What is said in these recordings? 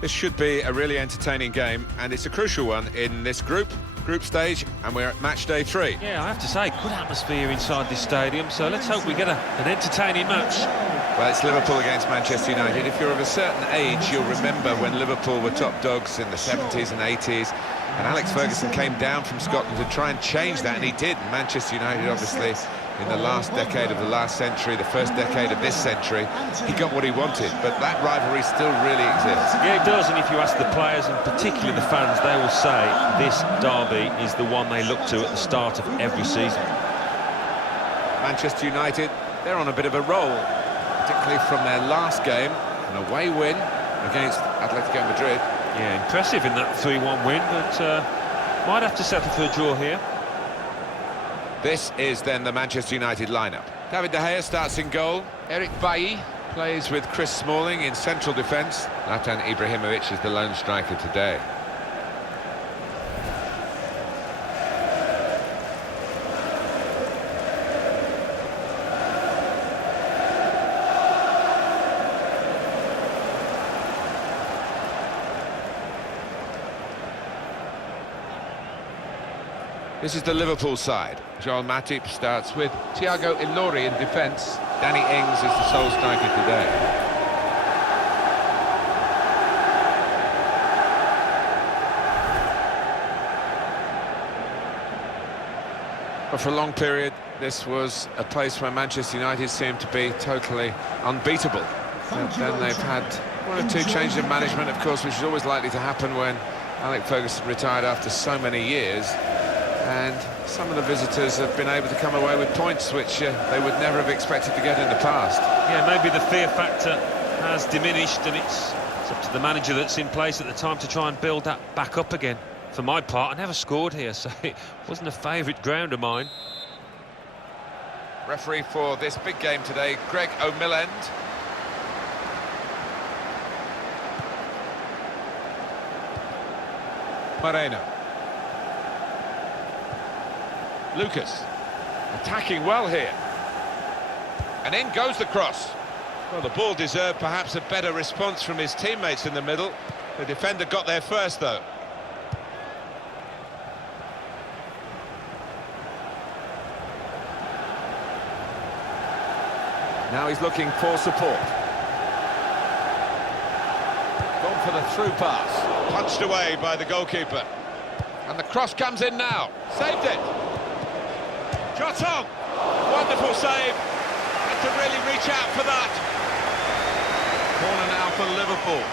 This should be a really entertaining game, and it's a crucial one in this group stage, and we're at match day 3. Yeah, I have to say, good atmosphere inside this stadium, so let's hope we get an entertaining match. Well, it's Liverpool against Manchester United. If you're of a certain age, you'll remember when Liverpool were top dogs in the 70s and 80s, and Alex Ferguson came down from Scotland to try and change that, and he did. Manchester United, obviously, in the last decade of the last century, the first decade of this century, he got what he wanted, but that rivalry still really exists. Yeah, it does, and if you ask the players, and particularly the fans, they will say this derby is the one they look to at the start of every season. Manchester United, they're on a bit of a roll, particularly from their last game, an away win against Atletico Madrid. Yeah, impressive in that 3-1 win, but might have to settle for a draw here. This is then the Manchester United lineup. David De Gea starts in goal. Eric Bailly plays with Chris Smalling in central defence. Zlatan Ibrahimovic is the lone striker today. This is the Liverpool side. Joel Matip starts with Thiago Ilori in defence. Danny Ings is the sole striker today. But for a long period, this was a place where Manchester United seemed to be totally unbeatable. But then they've had one or two changes of management, of course, which is always likely to happen when Alex Ferguson retired after so many years. And some of the visitors have been able to come away with points which they would never have expected to get in the past. Yeah, maybe the fear factor has diminished, and it's up to the manager that's in place at the time to try and build that back up again. For my part, I never scored here, so it wasn't a favourite ground of mine. Referee for this big game today, Greg O'Milland. Moreno. Lucas, attacking well here. And in goes the cross. Well, the ball deserved perhaps a better response from his teammates in the middle. The defender got there first, though. Now he's looking for support. Gone for the through pass. Punched away by the goalkeeper. And the cross comes in now. Saved it. Jotong, wonderful save, had to really reach out for that. Corner now for Liverpool.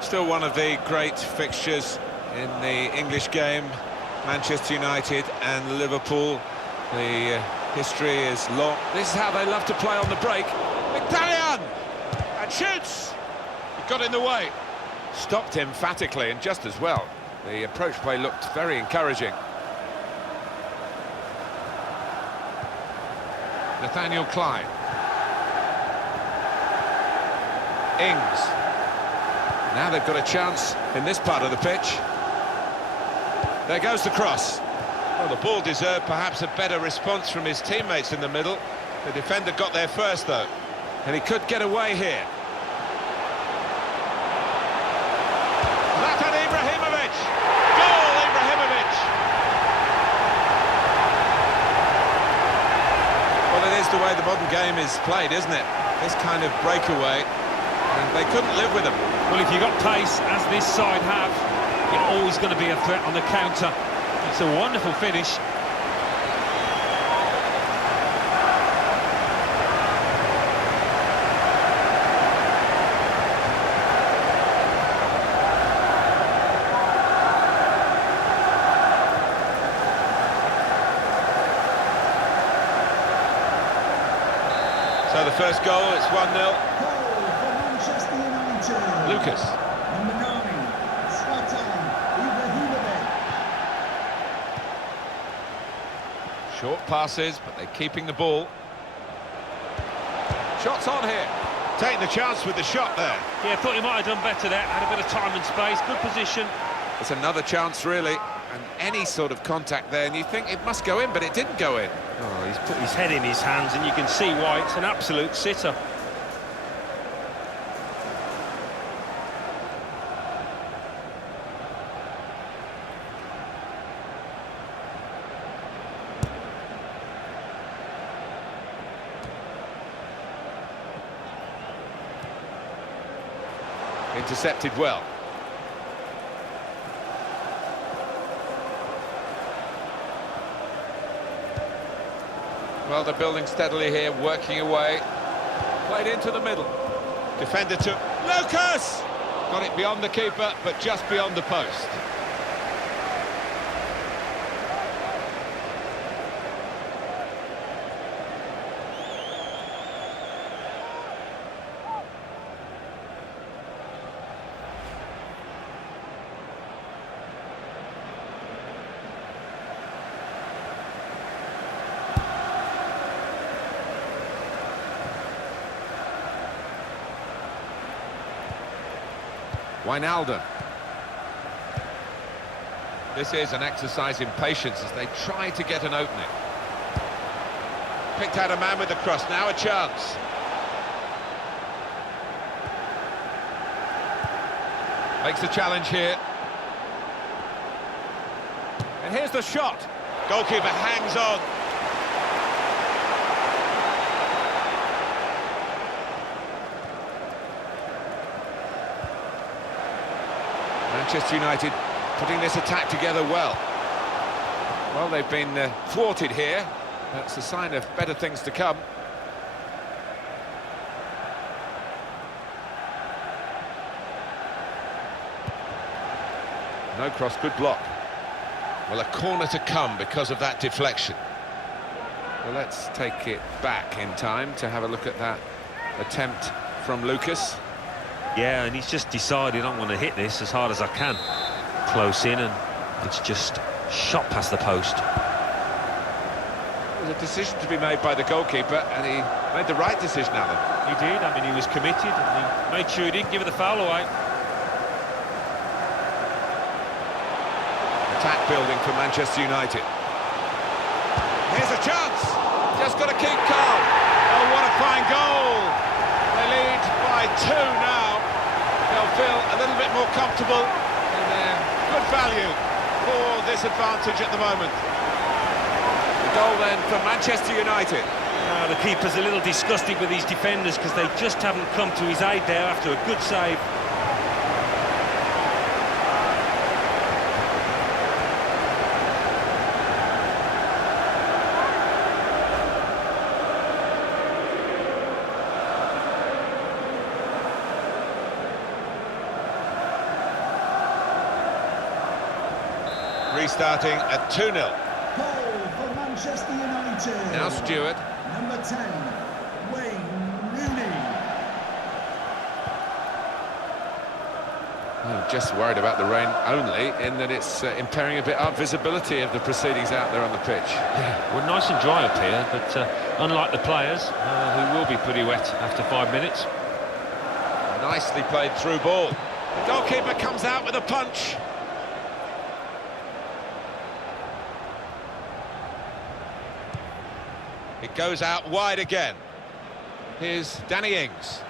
Still one of the great fixtures in the English game, Manchester United and Liverpool. The history is long. This is how they love to play on the break. Mkhitaryan! And shoots! He got in the way. Stopped emphatically and just as well. The approach play looked very encouraging. Nathaniel Klein. Ings. Now they've got a chance in this part of the pitch. There goes the cross. Well, the ball deserved perhaps a better response from his teammates in the middle. The defender got there first, though. And he could get away here. Zlatan Ibrahimovic! Goal, Ibrahimovic! Well, it is the way the modern game is played, isn't it? This kind of breakaway. And they couldn't live with them. Well, if you've got pace, as this side have, you're always going to be a threat on the counter. It's a wonderful finish. So the first goal, it's 1-0. Lucas. Number 9, Zlatan Ibrahimovic. Short passes, but they're keeping the ball. Shots on here. Taking the chance with the shot there. Yeah, thought he might have done better there. Had a bit of time and space, good position. It's another chance, really. And any sort of contact there, and you think it must go in, but it didn't go in. Oh, he's put his head in his hands, and you can see why. It's an absolute sitter. Intercepted well. Well, they're building steadily here, working away. Played into the middle. Defender to Lucas! Got it beyond the keeper, but just beyond the post. Wijnaldum. This is an exercise in patience as they try to get an opening. Picked out a man with the cross, now a chance. Makes the challenge here. And here's the shot. Goalkeeper hangs on. Manchester United putting this attack together well. Well, they've been thwarted here. That's a sign of better things to come. No cross, good block. Well, a corner to come because of that deflection. Well, let's take it back in time to have a look at that attempt from Lucas. Yeah, and he's just decided I'm going to hit this as hard as I can. Close in, and it's just shot past the post. It was a decision to be made by the goalkeeper, and he made the right decision, Alan. He did. I mean, he was committed, and he made sure he didn't give it the foul away. Attack building for Manchester United. Here's a chance. Just got to keep calm. Oh, what a fine goal. They lead by 2 now. They'll feel a little bit more comfortable, and they're good value for this advantage at the moment. The goal then for Manchester United. The keeper's a little disgusted with his defenders because they just haven't come to his aid there after a good save. Restarting at 2-0. Goal for Manchester United. Now Stewart. Number 10, Wayne Rooney. I'm just worried about the rain only, in that it's impairing a bit our visibility of the proceedings out there on the pitch. Yeah, we're nice and dry up here, but unlike the players, who will be pretty wet after 5 minutes. Nicely played through ball. The goalkeeper comes out with a punch. It goes out wide again. Here's Danny Ings.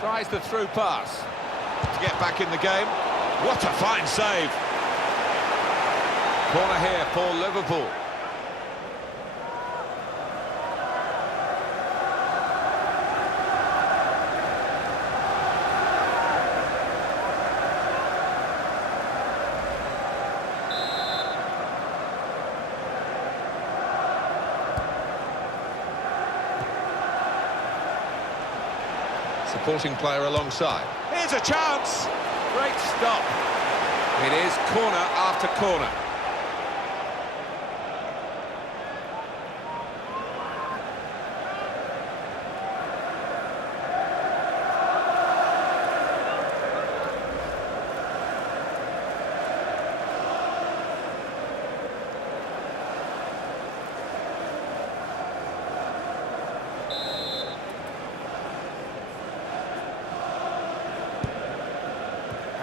Tries the through pass to get back in the game. What a fine save. Corner here for Liverpool. Supporting player alongside. Here's a chance. Great stop. It is corner after corner.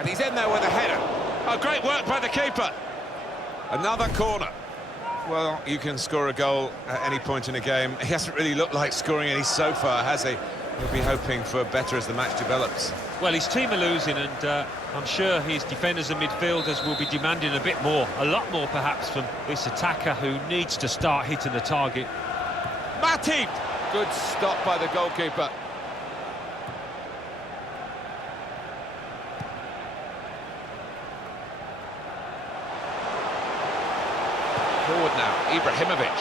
And he's in there with a header. Oh, great work by the keeper. Another corner. Well, you can score a goal at any point in a game. He hasn't really looked like scoring any so far, has he? He'll be hoping for better as the match develops. Well, his team are losing, and I'm sure his defenders and midfielders will be demanding a bit more, a lot more perhaps, from this attacker who needs to start hitting the target. Matip! Good stop by the goalkeeper. Forward now, Ibrahimovic.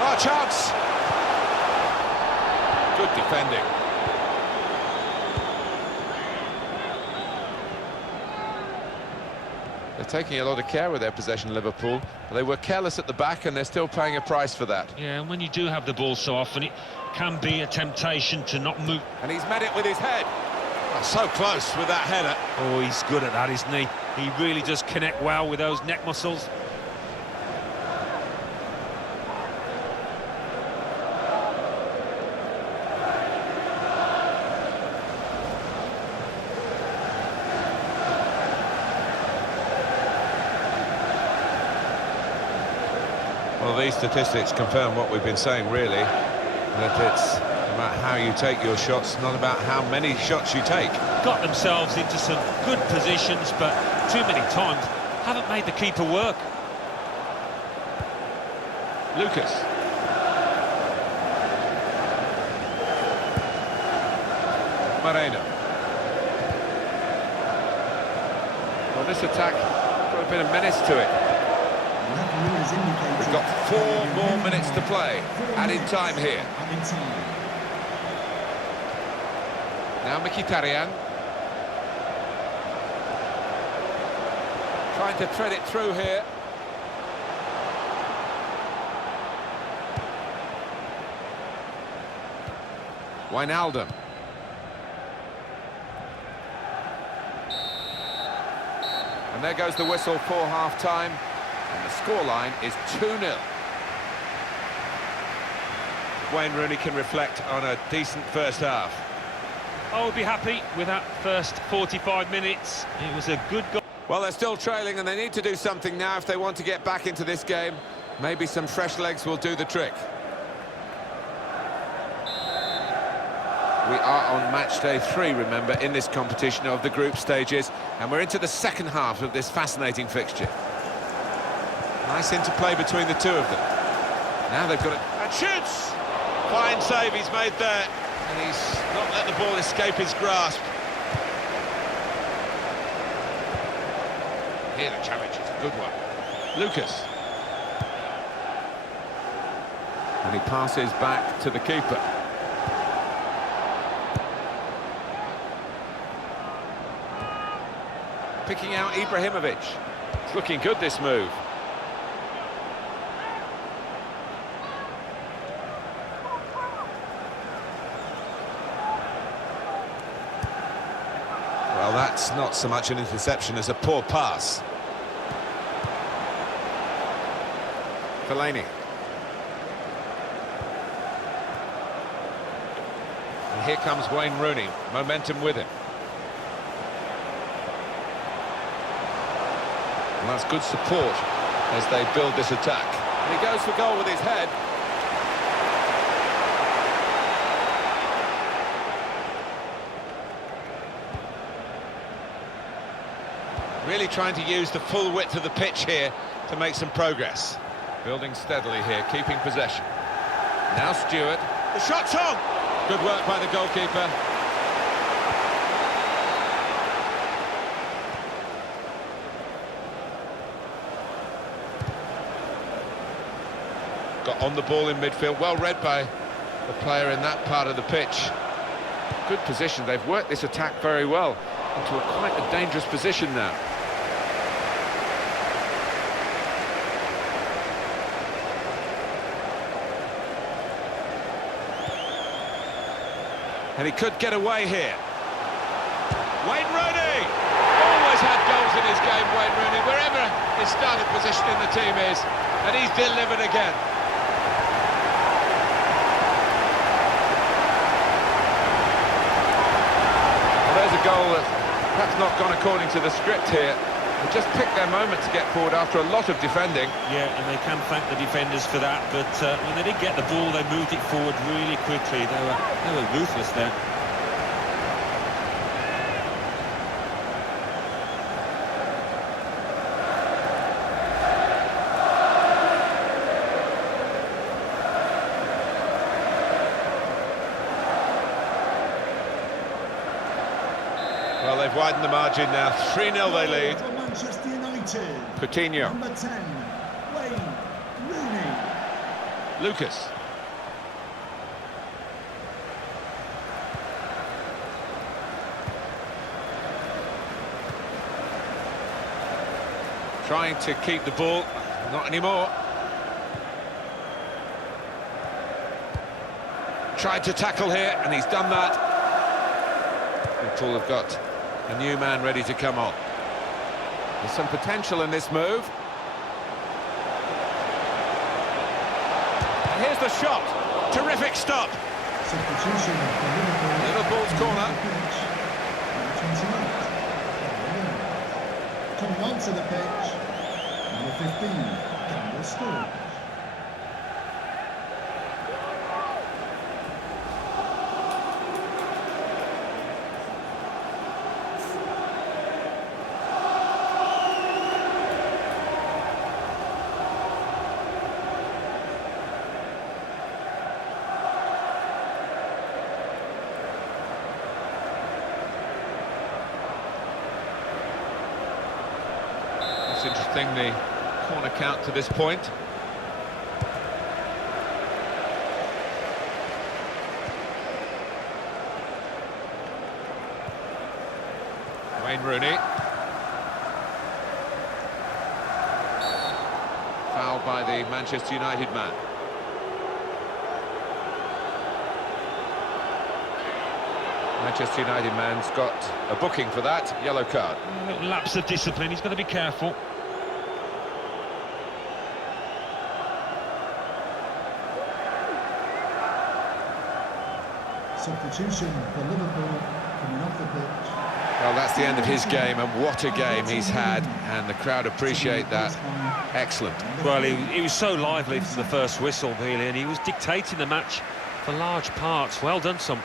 Oh, chance! Good defending. They're taking a lot of care with their possession, Liverpool. They were careless at the back, and they're still paying a price for that. Yeah, and when you do have the ball so often, it can be a temptation to not move. And he's met it with his head. Oh, so close with that header. Oh, he's good at that, isn't he? He really does connect well with those neck muscles. Well, these statistics confirm what we've been saying, really, that it's about how you take your shots, not about how many shots you take. Got themselves into some good positions, but too many times haven't made the keeper work. Lucas. Moreno. Well, this attack got a bit of menace to it. We've got 4 more minutes to play. Added time here. Now Mkhitaryan. Trying to thread it through here. Wijnaldum. And there goes the whistle for half-time. And the scoreline is 2-0. Wayne Rooney can reflect on a decent first half. I would be happy with that first 45 minutes. It was a good goal. Well, they're still trailing, and they need to do something now if they want to get back into this game. Maybe some fresh legs will do the trick. We are on match day 3, remember, in this competition of the group stages, and we're into the second half of this fascinating fixture. Nice interplay between the two of them. Now they've got it. And shoots! Fine save he's made there. And he's not let the ball escape his grasp. Here the challenge is a good one. Lucas. And he passes back to the keeper. Picking out Ibrahimovic. It's looking good, this move. Well, that's not so much an interception as a poor pass. Fellaini. And here comes Wayne Rooney, momentum with him. And that's good support as they build this attack. And he goes for goal with his head. Really trying to use the full width of the pitch here to make some progress. Building steadily here, keeping possession. Now Stewart. The shot's on! Good work by the goalkeeper. Got on the ball in midfield, well read by the player in that part of the pitch. Good position, they've worked this attack very well into quite a dangerous position now. And he could get away here. Wayne Rooney! Always had goals in his game, Wayne Rooney, wherever his starting position in the team is. And he's delivered again. Well, there's a goal that Perhaps not gone according to the script here. They just picked their moment to get forward after a lot of defending. Yeah, and they can thank the defenders for that, but when they did get the ball, they moved it forward really quickly. They were ruthless there. Well, they've widened the margin now. 3-0 they lead. For Manchester United. Coutinho. Number 10, Wayne Rooney. Lucas. Trying to keep the ball. Not anymore. Tried to tackle here, and he's done that. Liverpool have got a new man ready to come on. There's some potential in this move. And here's the shot. Terrific stop. Substitution for Liverpool. Liverpool's corner. Coming onto the pitch, number 15, Campbell Stewart. It's interesting, the corner count to this point. Wayne Rooney. Fouled by the Manchester United man. Manchester United man's got a booking for that, yellow card. A little lapse of discipline, he's got to be careful. Substitution for Liverpool coming off the pitch. Well, that's the end of his game, and what a game he's had, and the crowd appreciate that. Excellent. Well, he was so lively from the first whistle, really, and he was dictating the match for large parts. Well done, son.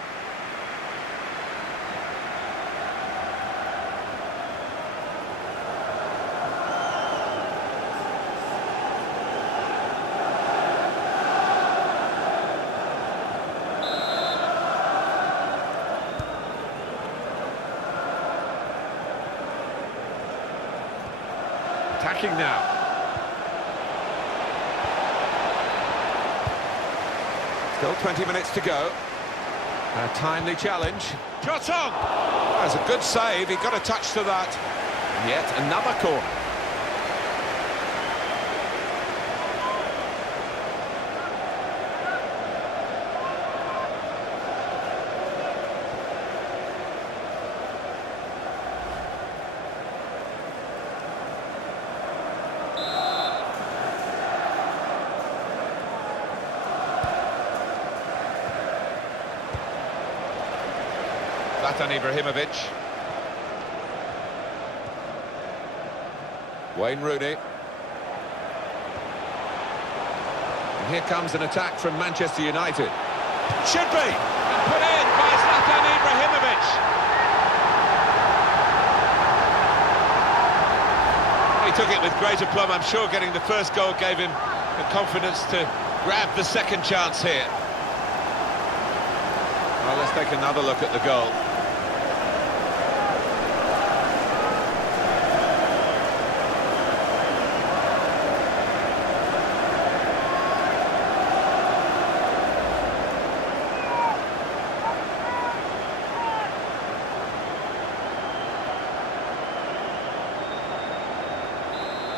Attacking now. Still 20 minutes to go. A timely challenge. Shot on! That's a good save. He got a touch to that. And yet another corner. Zlatan Ibrahimovic. Wayne Rooney. And here comes an attack from Manchester United. Should be! And put in by Zlatan Ibrahimovic. He took it with great aplomb. I'm sure getting the first goal gave him the confidence to grab the second chance here. Well, let's take another look at the goal.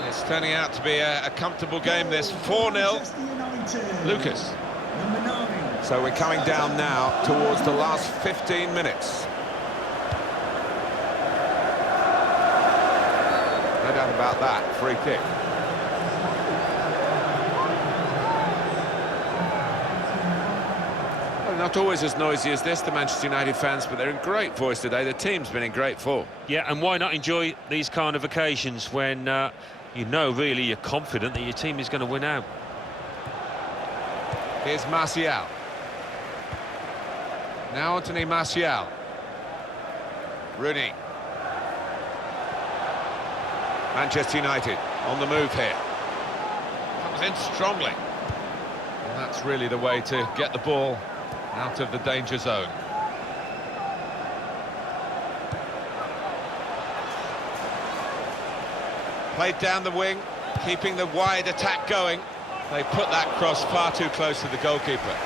It's turning out to be a comfortable game, this 4-0. Lucas. Number 9. So we're coming down now towards the last 15 minutes. No doubt about that, free kick. They're not always as noisy as this, the Manchester United fans, but they're in great voice today. The team's been in great form. Yeah, and why not enjoy these kind of occasions when you know really you're confident that your team is going to win out. Here's Martial. Now Anthony Martial. Rooney. Manchester United on the move here. Comes in strongly. And that's really the way to get the ball out of the danger zone. Played down the wing, keeping the wide attack going. They put that cross far too close to the goalkeeper.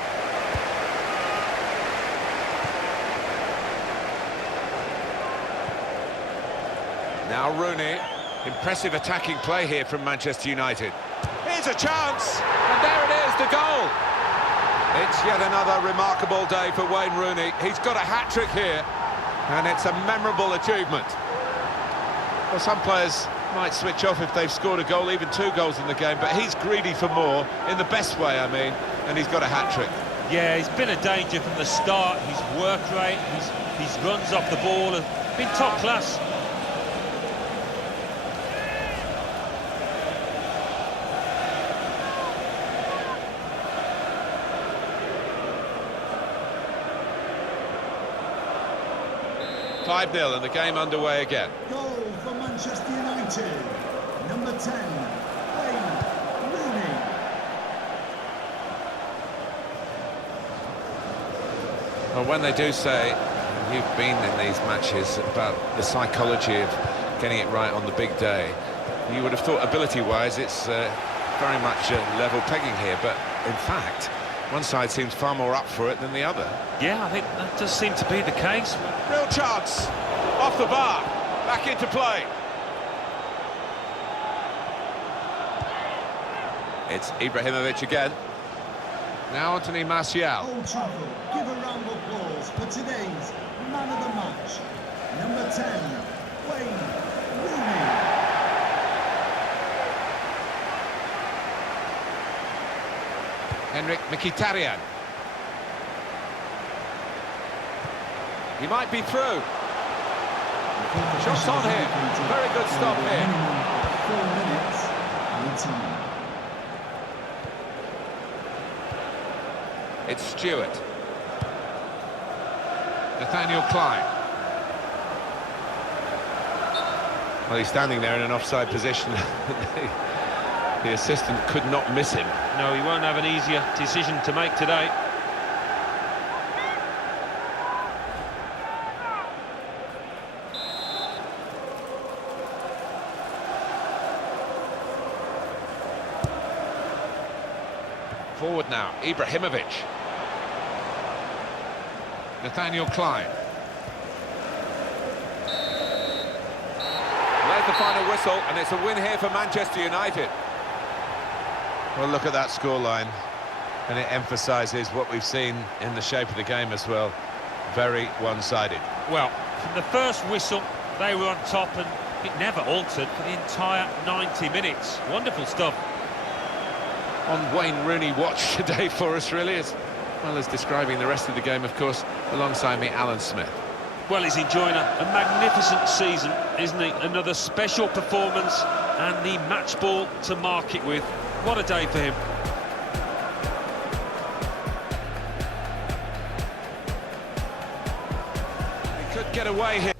Now Rooney. Impressive attacking play here from Manchester United. Here's a chance, and there it is, the goal. It's yet another remarkable day for Wayne Rooney. He's got a hat-trick here, and it's a memorable achievement. Well, some players might switch off if they've scored a goal, even 2 goals in the game, but he's greedy for more, in the best way, I mean, and he's got a hat-trick. Yeah, he's been a danger from the start. His work rate, his runs off the ball have been top class. .5-0 and the game underway again. Goal for Manchester United. Number 10, Wayne Rooney. Well, when they do say you've been in these matches about the psychology of getting it right on the big day, you would have thought ability-wise it's very much level pegging here, but in fact one side seems far more up for it than the other. Yeah, I think that does seem to be the case. Real chance, off the bar, back into play. It's Ibrahimovic again. Now Anthony Martial. Old Trafford, give a round of applause for today's man of the match. Number 10, Wayne Rooney. Henrik Mkhitaryan. He might be through. Shots on here. Very good stop here. 4 minutes and time. It's Stewart. Nathaniel Klein. Well, he's standing there in an offside position. The assistant could not miss him. No, he won't have an easier decision to make today. Forward now, Ibrahimovic. Nathaniel Klein. There's the final whistle, and it's a win here for Manchester United. Well, look at that scoreline, and it emphasises what we've seen in the shape of the game as well. Very one-sided. Well, from the first whistle, they were on top, and it never altered for the entire 90 minutes. Wonderful stuff. On Wayne Rooney watch today for us, really, as well as describing the rest of the game, of course, alongside me, Alan Smith. Well, he's enjoying a magnificent season, isn't he? Another special performance, and the match ball to mark it with. What a day for him. He could get away here.